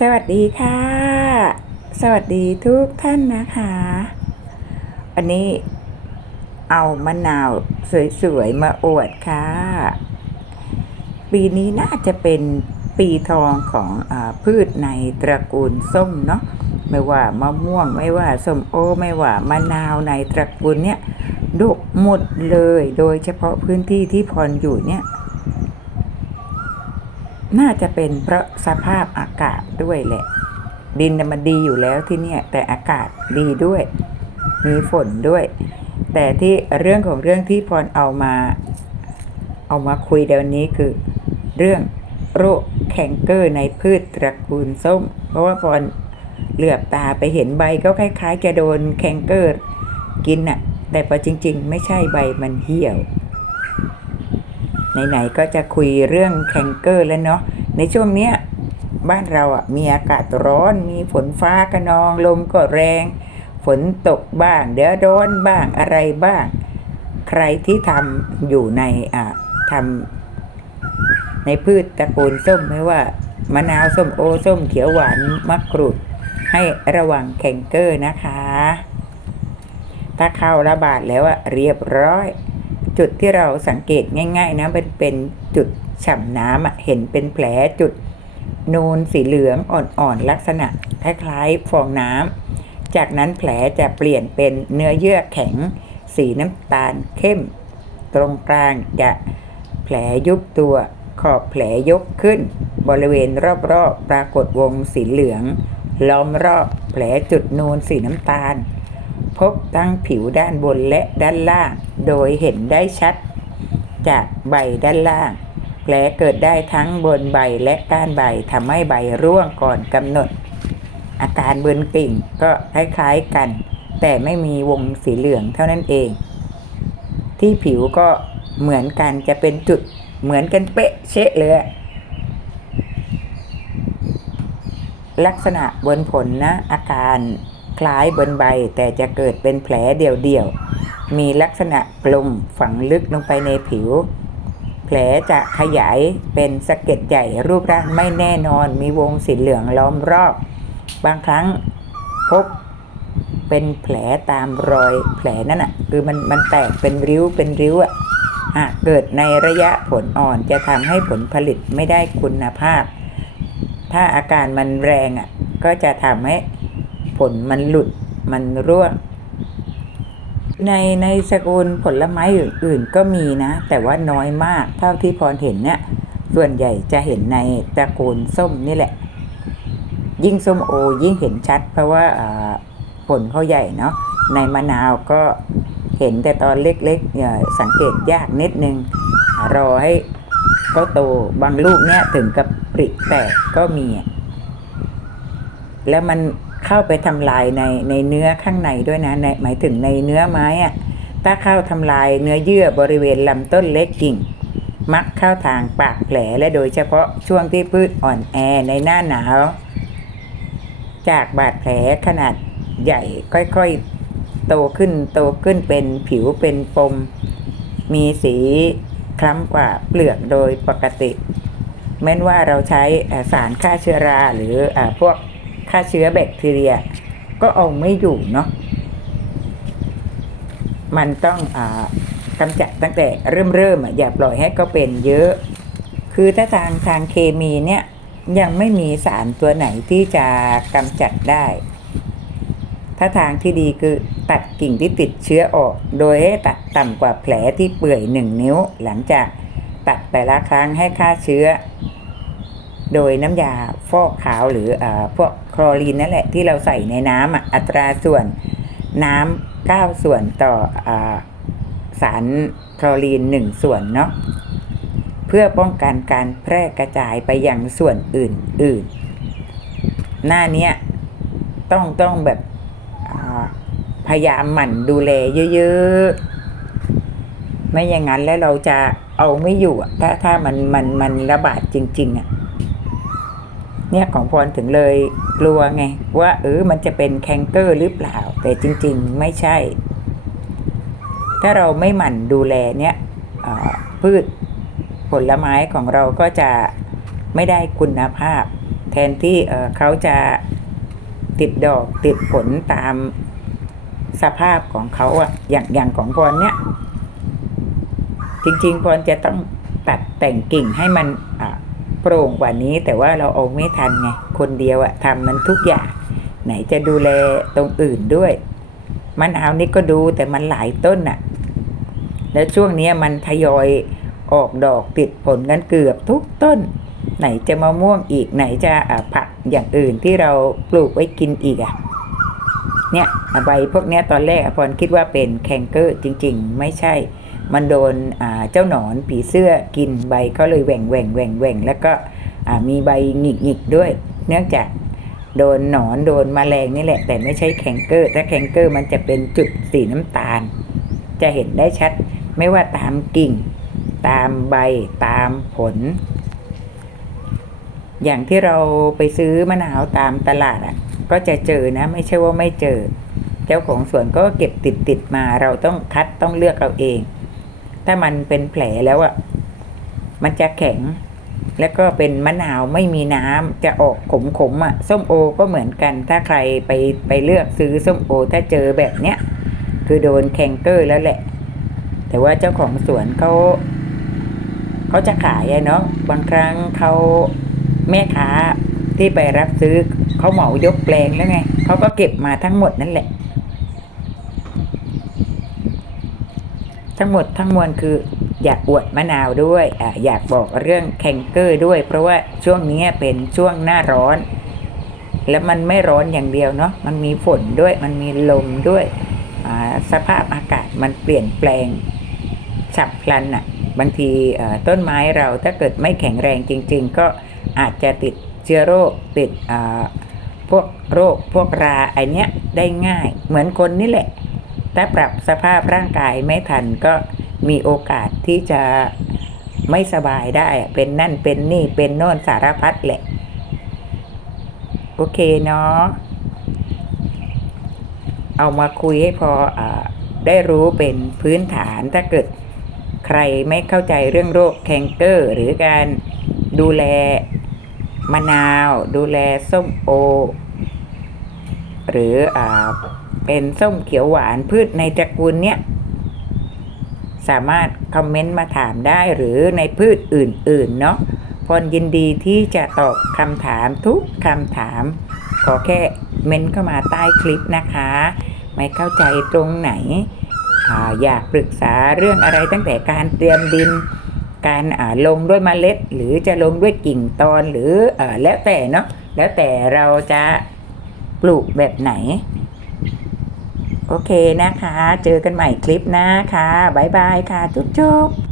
สวัสดีค่ะ สวัสดีทุกท่านนะคะ วันนี้เอามะนาวสวยๆมาอวดค่ะ ปีนี้น่าจะเป็นปีทองของอพืชในตระกูลส้มเนาะไม่ว่ามะม่วงไม่ว่าส้มโอไม่ว่ามะนาวในตระกูลเนี้ยดกหมดเลย โดยเฉพาะพื้นที่ที่พรอยู่เนี่ย น่าจะเป็นเพราะสภาพอากาศด้วยแหละ ดินมันดีอยู่แล้วที่เนี่ยแต่อากาศดีด้วย มีฝนด้วย แต่ที่เรื่องของเรื่องที่พรเอามา เอามาคุยเดี๋ยวนี้คือ เรื่องโรคแคนเกอร์ในพืชตระกูลส้ม เพราะว่าพรเหลือบตาไปเห็นใบก็คล้าย ๆ จะโดนแคนเกอร์กินน่ะแต่พอจริง ๆ ไม่ใช่ใบมันเหี่ยว ไหนๆก็จะคุยเรื่องแคนเกอร์แล้วเนาะในช่วงเนี้ยบ้านเราอะมีอากาศร้อนมีฝนฟ้ากระนองลมก็แรง ฝนตกบ้าง เดี๋ยวร้อนบ้างอะไรบ้าง ใครที่ทำอยู่ในอ่าทำในพืชตระกูลส้มไม่ว่ามะนาวส้มโอส้มเขียวหวานมะกรูด ให้ระวังแคนเกอร์นะคะ ถ้าเข้าระบาดแล้วอะเรียบร้อย จุดที่เราสังเกตง่าย ๆ นะเป็นเป็นจุดฉ่ำน้ำอะเห็นเป็นแผลจุดนูนสีเหลืองอ่อนๆลักษณะคล้ายๆฟองน้ำจากนั้นแผลจะเปลี่ยนเป็นเนื้อเยื่อแข็ง สีน้ำตาลเข้ม ตรงกลางจะแผลยุบตัว ขอบแผลยกขึ้น บริเวณรอบๆ ปรากฏวงสีเหลือง ล้อมรอบแผลจุดนูนสีน้ำตาล พบทั้งผิวด้านบนและด้านล่าง โดยเห็นได้ชัดจากใบด้านล่าง แผลเกิดได้ทั้งบนใบและก้านใบทำให้ใบร่วงก่อนกำหนด อาการเบืนกิ่งก็คล้ายๆกัน แต่ไม่มีวงสีเหลืองเท่านั้นเอง ที่ผิวก็เหมือนกันจะเป็นจุดเหมือนกันเป๊ะเชะเลยลักษณะบนผลนะอาการคล้ายบนใบแต่จะเกิดเป็นแผลเดี่ยวๆ มีลักษณะกลมฝังลึกลงไปในผิว แผลจะขยายเป็นสะเก็ดใหญ่รูปร่างไม่แน่นอน มีวงสีเหลืองล้อมรอบ บางครั้งพบเป็นแผลตามรอยแผลนั่นอะ คือมันมันแตกเป็นริ้วเป็นริ้วอะหากเกิดในระยะผลอ่อนจะทำให้ผลผลิตไม่ได้คุณภาพ ถ้าอาการมันแรงอะก็จะทำให้ผลมันหลุดมันร่วง ในในสกุลผลไม้อื่น ๆ ก็มีนะ แต่ว่าน้อยมากเท่าที่พรเห็นเนี่ยส่วนใหญ่จะเห็นในตระกูลส้มนี่แหละ ยิ่งส้มโอยิ่งเห็นชัด เพราะว่าอ่าผลเขาใหญ่เนาะในมะนาวก็เห็นแต่ตอนเล็กๆเนี่ยสังเกตยากนิดนึง รอให้เขาโตบางลูกเนี่ยถึงกับปริแตกก็มี แล้วมัน เข้าไปทำลายในในเนื้อข้างในด้วยนะในหมายถึงในเนื้อไม้อะถ้าเข้าทำลายเนื้อเยื่อบริเวณลำต้นเล็กกิ่ง มักเข้าทางปากแผลและโดยเฉพาะช่วงที่พืชอ่อนแอในหน้าหนาว จากบาดแผลขนาดใหญ่ค่อยๆ โตขึ้นโตขึ้นเป็นผิวเป็นปม มีสีคล้ำกว่าเปลือกโดยปกติแม้นว่าเราใช้สารฆ่าเชื้อราหรืออพวก ฆ่าเชื้อแบคทีเรีย ก็เอาไม่อยู่เนาะมันต้องอกำจัดตั้งแต่เริ่มเริ่มอย่าปล่อยให้เขาเป็นเยอะ คือถ้าทางทางเคมีเนี่ยยังไม่มีสารตัวไหนที่จะกำจัดได้ ถ้าทางที่ดีคือตัดกิ่งที่ติดเชื้อออก โดยให้ตัดต่ำกว่าแผลที่เปื่อยหนึ่งนิ้ว หลังจากตัดแต่ละครั้งให้ฆ่าเชื้อ โดยน้ำยาฟอกขาวหรืออพวก คลอรีนนั่นแหละที่เราใส่ในน้ำอะอัตราส่วนน้ำ9ส่วนต่ออาสารคลอรีน1ส่วนเนาะเพื่อป้องกันการแพร่กระจายไปยังส่วนอื่นๆ หน้าเนี้ยต้องต้องแบบพยายามหมั่นดูแลเยอะๆ ไม่อย่างนั้นแล้วเราจะเอาไม่อยู่ถ้าถ้ามันมันมันระบาดจริง ๆ อะ เนี่ยของพรถึงเลย กลัวไง ว่าเออมันจะเป็นแคนเกอร์หรือเปล่า แต่จริง ๆ ไม่ใช่ ถ้าเราไม่หมั่นดูแลเนี่ยอ่าพืชผลไม้ของเราก็จะไม่ได้คุณภาพ แทนที่เออเขาจะติดดอกติดผลตามสภาพของเขาอะอย่างอย่างของพรเนี่ยจริงๆพรจะต้องตัดแต่งกิ่งให้มันอะ โปร่งกว่านี้ แต่ว่าเราเอาไม่ทันไง คนเดียวอะทำมันทุกอย่าง ไหนจะดูแลตรงอื่นด้วยมะนาวนี่ก็ดูแต่มันหลายต้นน่ะแล้วช่วงนี้มันทยอยออกดอกติดผลกันเกือบทุกต้น ไหนจะมะม่วงอีกไหนจะะผักอย่างอื่นที่เราปลูกไว้กินอีกอะเนี่ยใบพวกเนี้ยตอนแรกอะพรคิดว่าเป็นแคนเกอร์จริง ๆ ไม่ใช่ มันโดนเจ้าหนอนผีเสื้อกินใบก็เลยแหว่งแหว่งแหว่งแหว่งแล้วก็มีใบหงิกหงิกด้วย เนื่องจากโดนหนอนโดนแมลงนี่แหละ แต่ไม่ใช่แคนเกอร์ถ้าแคนเกอร์มันจะเป็นจุดสีน้ำตาล จะเห็นได้ชัดไม่ว่าตามกิ่ง ตามใบตามผล อย่างที่เราไปซื้อมะนาวตามตลาดอะ ก็จะเจอนะ ไม่ใช่ว่าไม่เจอ เจ้าของสวนก็เก็บติดติดมาเราต้องคัดต้องเลือกเอาเอง ถ้ามันเป็นแผลแล้วอะ มันจะแข็ง แล้วก็เป็นมะนาวไม่มีน้ำจะออกขมขมๆอะ ส้มโอก็เหมือนกัน ถ้าใครไปไปเลือกซื้อส้มโอ ถ้าเจอแบบเนี้ยคือโดนแคนเกอร์แล้วแหละ แต่ว่าเจ้าของสวนเขาเขาจะขายอะเนาะบางครั้งเขาแม่ค้าที่ไปรับซื้อเขาเหมายกแปลงแล้วไงเขาก็เก็บมาทั้งหมดนั่นแหละ ทั้งหมดทั้งมวลคืออยากอวดมะนาวด้วยออยากบอกเรื่องแคนเกอร์ด้วย เพราะว่าช่วงนี้เป็นช่วงหน้าร้อน แล้วมันไม่ร้อนอย่างเดียวเนาะมันมีฝนด้วยมันมีลมด้วยสภาพอากาศมันเปลี่ยนแปลงฉับพลันอะบางทีต้นไม้เราถ้าเกิดไม่แข็งแรงจริง ๆ ก็อาจจะติดเชื้อโรคติดพวกโรคพวกราไอเนี้ยได้ง่าย เหมือนคนนี่แหละ ถ้าปรับสภาพร่างกายไม่ทันก็มีโอกาสที่จะไม่สบายได้ เป็นนั่นเป็นนี่เป็นโน่นสารพัดแหละ โอเคเนาะ เอามาคุยให้พออได้รู้เป็นพื้นฐานถ้าเกิดใครไม่เข้าใจเรื่องโรคแคนเกอร์ หรือการดูแลมะนาว ดูแลส้มโอ หรืออา เป็นส้มเขียวหวานพืชในตระกูลเนี้ยสามารถคอมเมนต์มาถามได้หรือในพืชอื่นๆเนาะพรยินดีที่จะตอบคำถามทุกคำถาม ขอแค่เม้นเข้ามาใต้คลิปนะคะ ไม่เข้าใจตรงไหนออยากปรึกษาเรื่องอะไรตั้งแต่การเตรียมดิน การลงด้วยเมล็ด หรือจะลงด้วยกิ่งตอนหรืออแล้วแต่เนาะแล้วแต่เราจะปลูกแบบไหน โอเคนะคะ เจอกันใหม่คลิปหน้าค่ะ บ๊ายบายค่ะ จุ๊บจุ๊บ